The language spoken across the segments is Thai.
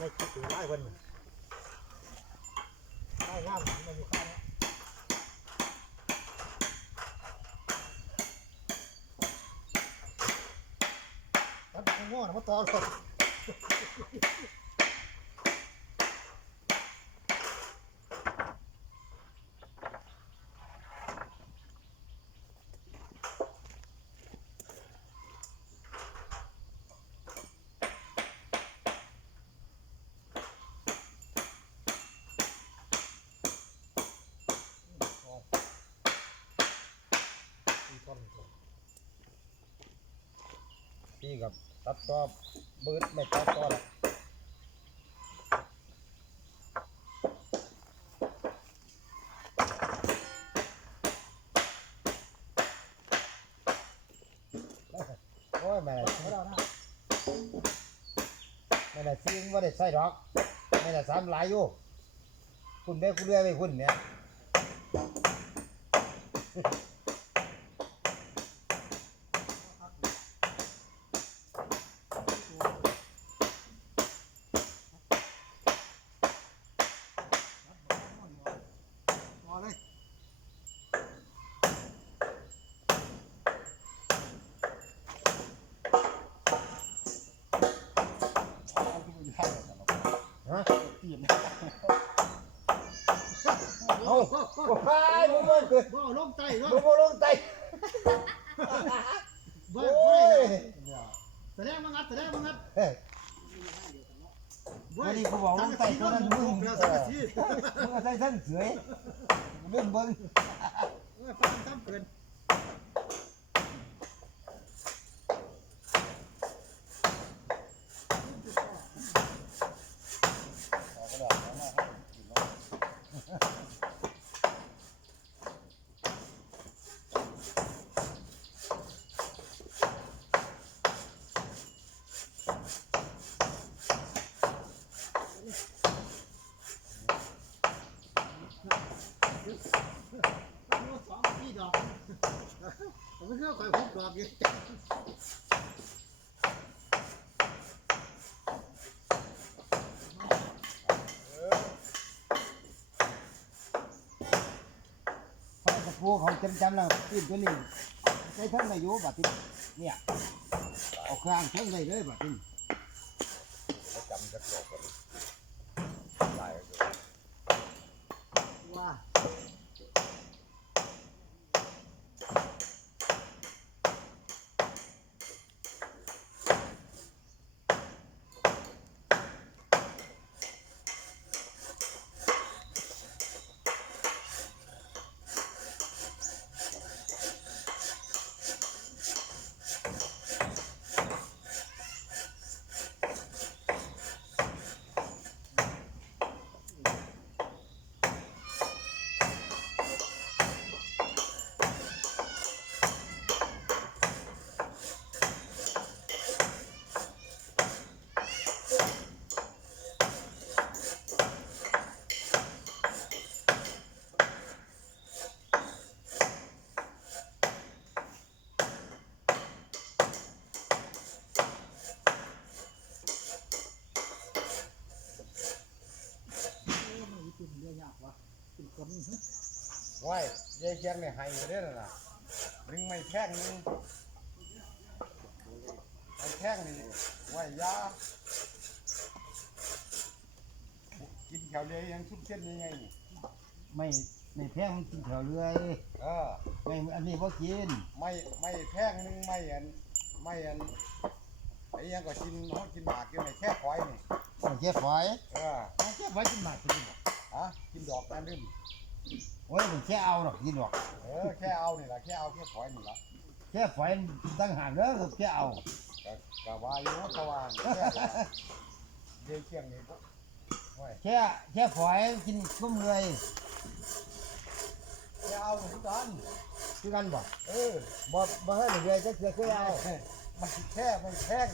ไม่คิดถึงไล่คนไล่งามมันอยู่ข้างนี้มันง่วงมันต่อหลอ ทีกับตัดต่อบืดไม่ตัดต่อละโอ้ยแม่ไม่ได้นะแม่น่ะซิงว่าได้ใส่ดอกแม่น่ะสามหลายอยู่คุณแม่คุณเรื่อยไปคุณเนี่ย มาเลยเอาขึ้นมาอยู่ข้างเลยนะ ฮะเปลี่ยนเอาไปมึงมึงคือบ่ลงไตเนาะมึงบ่ลงไตบ่โอ้ยแสดงมางัดแสดงมางัดเฮ้ยวันนี้กูบอกลงไตตัวนั้นมึงเออสักทีมึงก็ใส่สั้นเสยเรื่องเบิ้งเออฟังซ้ำเกิน สองพี่ดอกผมไม่เชื่อใครผมดอกอยู่ พอตะปูเขาจำจำแล้วตีนตัวนี้ใส่ทั้งในยู่บัดนี้เนี่ยเอาข้างทั้งเลยเลยบัดนี้ จำจะโกรธกันหลายอยู่ ว่า เป็นเรื่องยากวะเป็นคน ว้ายยายเชียงเนี่ยห้อยู่เด้อน่ะนึงไม่แท่งนึงไอ้แท่งนี่ไหว้ยากินแถวเลยยังซุปเส้นยังไงนี่ไม่ไม่แพงมันกินแถวเรื่อยเออไม่อันนี้บ่กินไม่ไม่แท่งนึงไม่อันไม่อันไอ้ยังก็กินเขากินหมากกินไม่แค่คอยนี่แค่ฝอยเออแค่ไว้กินหมากกินบ่ะกินดอกนั่นนึง โอ้ยมันแค่เอาหรอกกินหรอกเออแค่เอานี่แหละแค่เอาแค่คอยนี่ละแค่ฝอยตั้งหากเด้อคือแค่เอาก็ก็ว่าอยู่นะก็ว่าแค่ละยายเชียงนี่ก็ว้ายแค่แค่ฝอยกินกุ้มเลยแค่เอาเหมือนกันคือกันบ่เออบ่บ่ให้เรื่อยจะเสียคือเอามันแค่มันแท่ง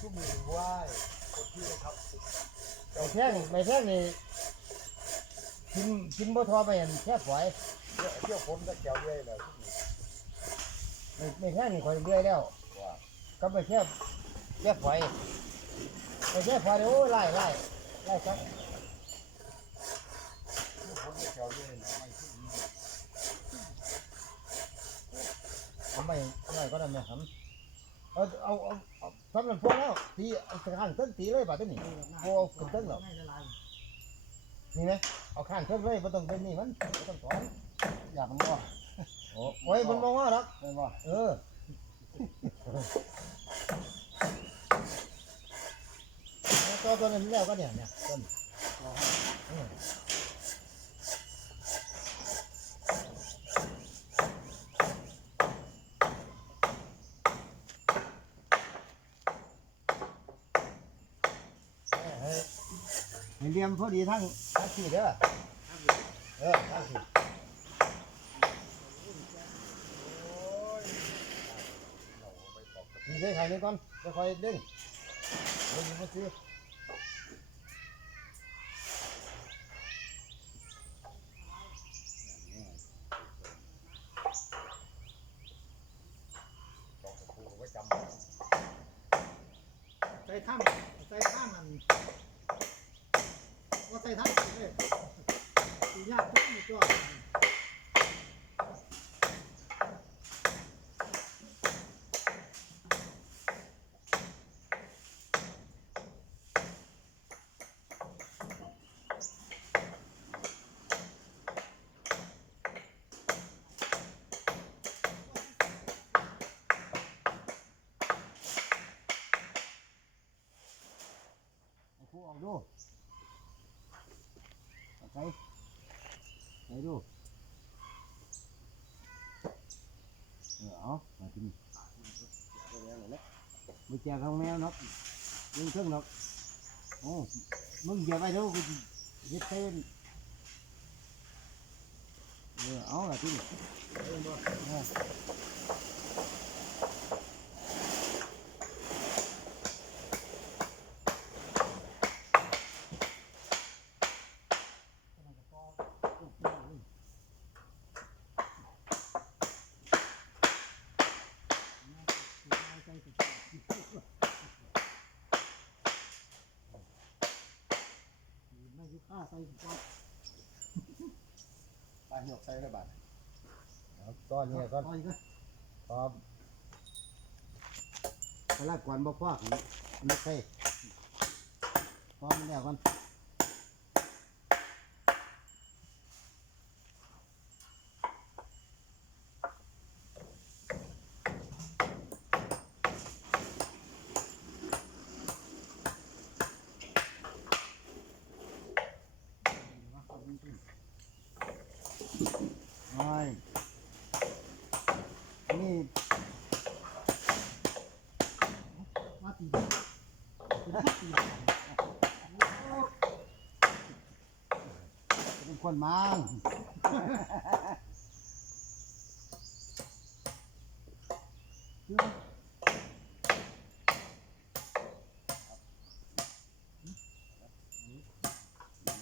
ชุ่มหรือว่ายคนที่ครับ ไม่แพงไม่แพงนี่ กินกินบ่ทอไปเห็นแค่ฝอยเที่ยวเที่ยวผมก็เกี่ยวเรื่อยเลยชุ่มไม่ไม่แพงนี่คอยเรื่อยแล้วว่าก็ไปแค่แค่ฝอยไปแค่พอเดี๋ยวโอ้ยไล่ไล่ไล่ครับผมไม่เกี่ยวด้วยนะไม่ขึ้นเอาไม่เอาไม่ก็ได้ไหมครับเอาเอาเอาเอาทำมันพอแล้วตีเอาข้างต้นตีเลยป่ะต้นนี่โอ้ขึ้นต้นหรอไม่ละลายนี่ไหม เอาข้างต้นเลยไม่ต้องเป็นนี่มันไม่ต้องถอนอย่ามันว่าโอ้โอ้ยมันมองว่าหรอกไม่ว่าเออแล้วตัวตัวนั้นแล้วก็เนี่ยเนี่ยต้นอืมเฮ้ย เห็นเรียมพอดีทั้งทั้งสี่เด้อเออทั้งสี่นี่ได้ไข่นี่ก่อนจะคอยดึงดึงมาสิตอกตะปูไว้จำ ใส่ท่ามใส่ท่ามนั่น ว่าใส่ท่ามเลยตียากทุกมือตัว เอาคู่ออกดู เอาใส่ใส่ดูเออเอามาที่นี่ไม่แจกของแมวเนาะยิงเครื่องเนาะโอ้มึงอย่าไปดูกูยึดเต้นเออเอาละที่นี่เออ ไม่ยุค่าใส่ก็ ตาย หยกใส่เลยบาดเอาก้อนเนี่ยก้อนต่อยก็พร้อมพลากก่อนบ่พอกันไม่ใช่พร้อมแล้วกัน ไม่นี่ มาตีเป็นตี เป็นคนมัง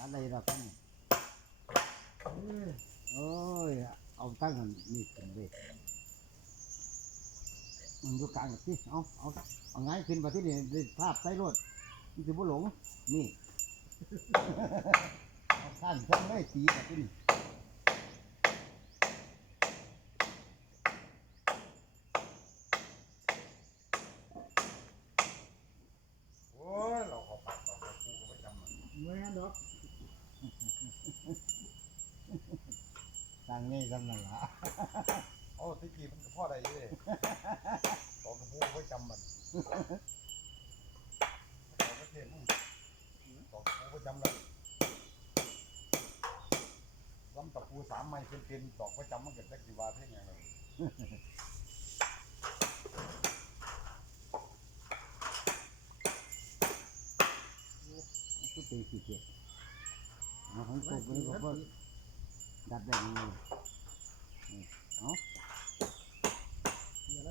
อะไรหรอกนี่โอ้ย เอาตั้งหันนี่ขึ้นเลย มันอยู่กลางแบบที่เอาเอาเอาไงขึ้นมาที่นี่ได้ภาพใต้รถมันจะบ่หลงนี่เอาข้างข้างไม่ตีแบบที่นี่โอ้ยเราขอปัดตอกตะปูไว้จำมันเมื่อดอกทางนี้กำลังละ โอ้ที่กี้มันก็พ่อได้อยู่เลยตอกตะปูไว้จำมันตอกกระเทียมตอกตะปูไว้จำเลยลำตะปูสามไม้เป็นๆตอกไว้จำมันเกิดได้กี่วาเท่าไงเลยก็ตีสี่เจ็ดเอาของตกไปก็พอดัดแบบนี้เลยนี่เอา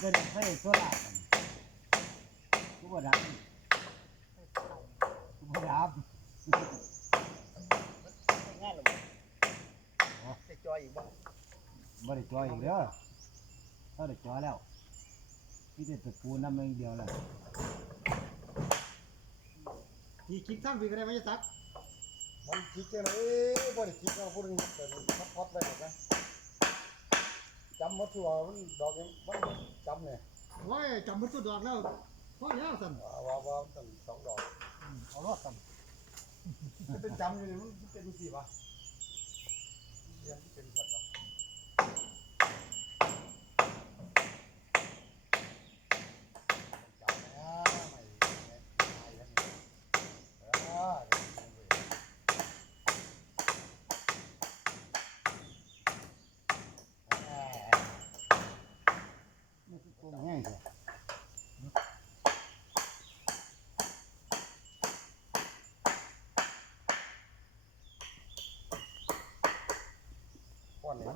เกินไฟโซล่ากูบ่ดับกูบ่ดับง่ายหรอจะจอยอีกบ้างบ่ได้จอยอีกเด้อเขาได้จอยแล้วพี่แต่ตะปูน้ำมันเดียวแหละพี่คิดทั้งพี่ก็ได้ไหมจ๊ะมันคิดจังเลยบ่ได้คิดว่าพูดถึงเป็นพัดพัดไปหมดนะ จำหมดตัวมันดอกยังมันจำเนี่ยโอ้ยจำมันสุดดอกแล้วพอแล้วสั่นว่าว่าว่าตั้งสองดอกเอารอดกันจะเป็นจำอยู่นี่มันเป็นสิวะเรียนที่เป็นสัตว์วะจำนะไม่ไม่ไม่ยังเออเดี๋ยวเดี๋ยวเดี๋ยวแหม มันคือโกงแห้งแท้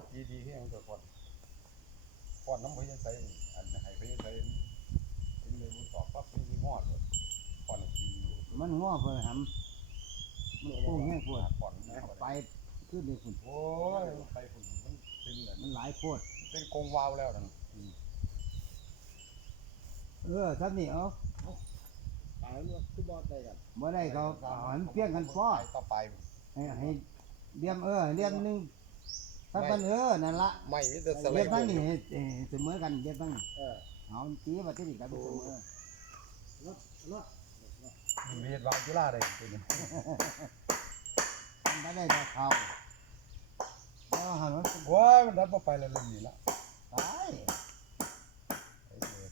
ป้อนนี่มันดีดีที่ยังตัวป้อนป้อนน้ำพยัญชนะอันให้พยัญชนะเป็นเลยมันตอบปั๊บมันมีงอดเลยป้อนทีมันง้อเพิ่นหำมันโกงแห้งปวดป้อนนะไปขึ้นไปฝุ่นโอ้ยไปฝุ่นมันเป็นแบบมันหลายโพดเป็นกงวาวแล้วนั่นเออท่านนี่เอาตายแล้วคือบอสได้กันบ่ได้เขาเอาหันเพียงกันพ่อต่อไปให้ให้เลี้ยมเออเลี้ยมหนึง ถ้ากันเออนั่นละไม่มีแต่สเลี้ยมไลทั้งด์นี่ให้เอ่อเสมอกันเลี้ยมทั้งนี้เออเอาตีมาที่นี่กันเสมอรถรถมีเหตุวางจุฬาได้ตัวนี้มันบ่ได้แต่เขาแล้วหันมันโอ้ยมันดันบ่ไปแล้วเรื่องนี้ละตาย ไอ้เว้ย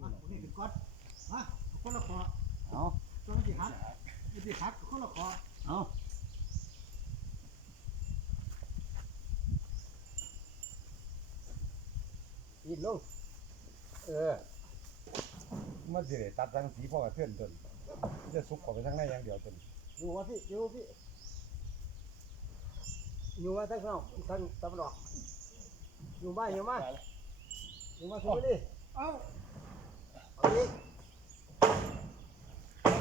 อะนี่เป็นก้อนมาคนละคอ เอา ตัวมันสิหัก มักคนละคอเอาอีกลง เออ มันสิได้ตัดทั้งสีพ่อกระเทือนตนมันจะสุกเข้าไปทั้งในอย่างเดียวตนอยู่ว่าพี่อยู่พี่อยู่ว่าทั้งนอกทั้งตะวันออกอยู่บ้านอยู่มาอยู่มาสุดดิเอาเอาดิ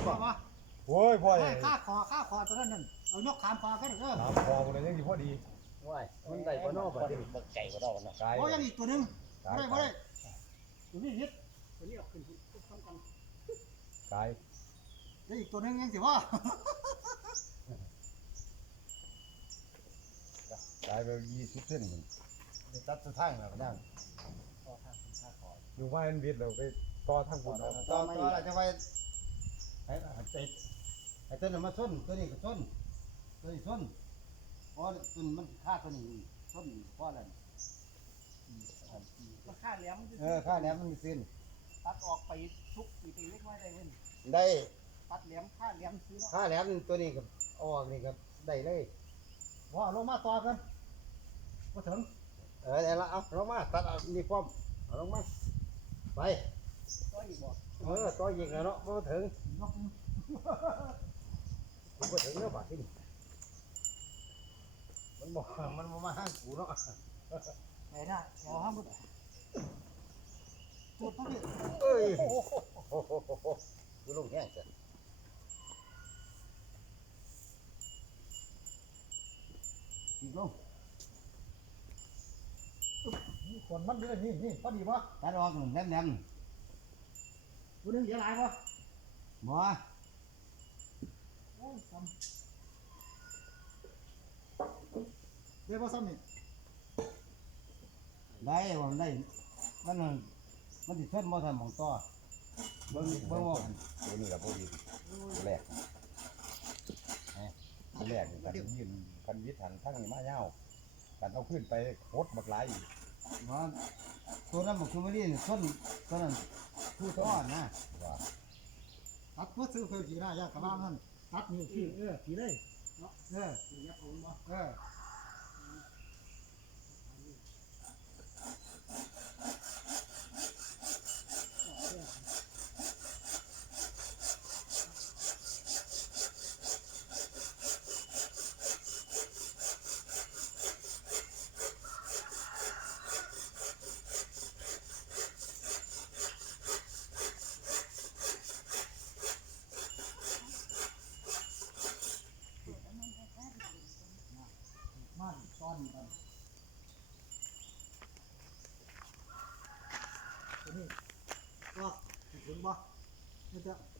บอกว่า โอ้ยพ่อให้ไอ้ค่าคอค่าคอตัวนั้นนั่นเอายกขามคอกันเด้อถามพอคนนั้นยังสิพอดีว้ายมันได้บ่นอกบ่ดิบักไก่ก็ได้นะกายโอ้ยังอีกตัวหนึงกายบ่ได้บ่ได้ตัวนี้ยึดตัวนี้เอาขึ้นทำกันกายแล้วอีกตัวหนึงยังสิว่ากายไปยี่สิบเส้นมันตัดสุดทางแล้วก็ได้อยู่ว่าเอ็นวิทย์เราไปต่อทางบุญเอาต่อต่อแล้วจะไปให้ติดไอ้ ต้นนั้นมาส้นตัวนี้ก็ส้นตัวนี้ส้นเพราะต้นมันค่าตัวนี้ส้นเพราะอะไรราคาแหลมเออค่าแหลมมันมีสิ้นตัดออกไปทุกปีไปเล็กน้อยได้เงินได้ตัดแหลมค่าแหลมซื้อเนาะค่าแหลมตัวนี้ก็ออกนี่ก็ได้เลยว่าเอาลงมาต่อกันบ่ถึงเออเดี๋ยวละเอาลงมาตัดเอานี่พร้อมเอาลงมาไปต่ออีกบ่เออต่อยิงแล้วเนาะมาถึงยก มันบ่ถึงแล้วบาดที่นี่มันบ่มันบ่มาห้างกูเนาะไปได้เอาห้ามบ่จุดพอดีเอ้ยโอ้โหกูลงแห้งจ้ะอีกลงส่วนมันอยู่นี่นี่พอดีบ่ตัดออกหนึ่งแหลมตัวหนึงเหลือหลายบ่ๆบ่ เดี๋ยวว่าซ้ำนี่ได้ว่ามันได้ มันน่ะมันติดเส้นบ่ทันมองต่อเบิ่งเบิ่งว่าเดี๋ยวนี้กับพวกนี้แรกนะแรกนี่กันยืนกันวิถันทั้งนี้มาเย้ากันเอาขึ้นไปโคตรบักไหลาว่าตัวนั้นมันคือไม่ได้ส้นตัวนั้นผู้ต้อนะว่า ตัดมือซื้อเพื่อขี่หน้ายากกระบ้ามัน ตัดนิ้วที่เออที่เลยเนาะเออเออ Ciao.